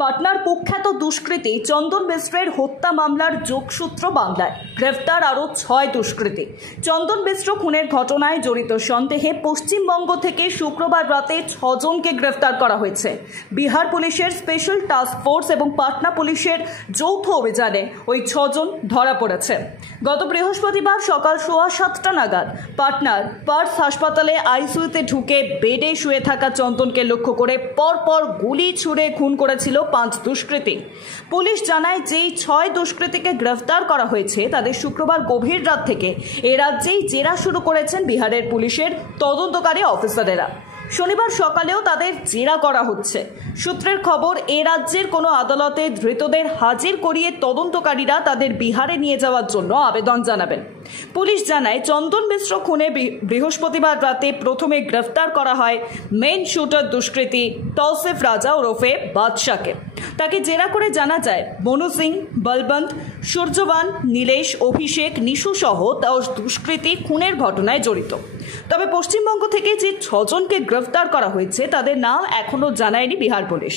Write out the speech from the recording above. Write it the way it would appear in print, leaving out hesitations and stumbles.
পাটনার কুখ্যাত দুষ্কৃতী চন্দন মিশ্রের হত্যা মামলার যোগসূত্র বাংলায়, গ্রেফতার আরও 6 দুষ্কৃতী। চন্দন মিশ্র খুনের ঘটনায় জড়িত সন্দেহে পশ্চিমবঙ্গ থেকে শুক্রবার রাতে 6 জনকে গ্রেফতার করা হয়েছে। বিহার পুলিশের স্পেশাল টাস্ক ফোর্স এবং পাটনা পুলিশের যৌথ অভিযানে ওই 6 জন ধরা পড়েছে। গত বৃহস্পতিবার সকাল 7:15 নাগাদ পাটনার পার্স হাসপাতালে আইসিইউতে ঢুকে বেডে শুয়ে থাকা চন্দনকে লক্ষ্য করে পরপর গুলি ছুড়ে খুন করেছিল 5 দুষ্কৃতী। পুলিশ জানায় যে 6 দুষ্কৃতীকে গ্রেফতার করা হয়েছে তাদের শুক্রবার গভীর রাত থেকে এ রাজ্যেই জেরা শুরু করেছেন বিহারের পুলিশের তদন্তকারী অফিসারেরা। শনিবার সকালেও তাদের জেরা করা হচ্ছে। সূত্রের খবর, এ রাজ্যের কোনো আদালতে ধৃতদের হাজির করিয়ে তদন্তকারীরা তাদের বিহারে নিয়ে যাওয়ার জন্য আবেদন জানাবেন। পুলিশ জানায়, চন্দন মিশ্র খুনে বৃহস্পতিবার রাতে প্রথমে গ্রেফতার করা হয় মেইন শুটার দুষ্কৃতী তৌসিফ রাজা ওরফে বাদশাকে। তাকে জেরা করে জানা যায় মনু সিং, বলবন্ত, সূর্যবান, নীলেশ, অভিষেক, নিশু সহ 10 দুষ্কৃতী খুনের ঘটনায় জড়িত। তবে পশ্চিমবঙ্গ থেকে যে 6 জনকে গ্রেফতার করা হয়েছে তাদের নাম এখনো জানায়নি বিহার পুলিশ।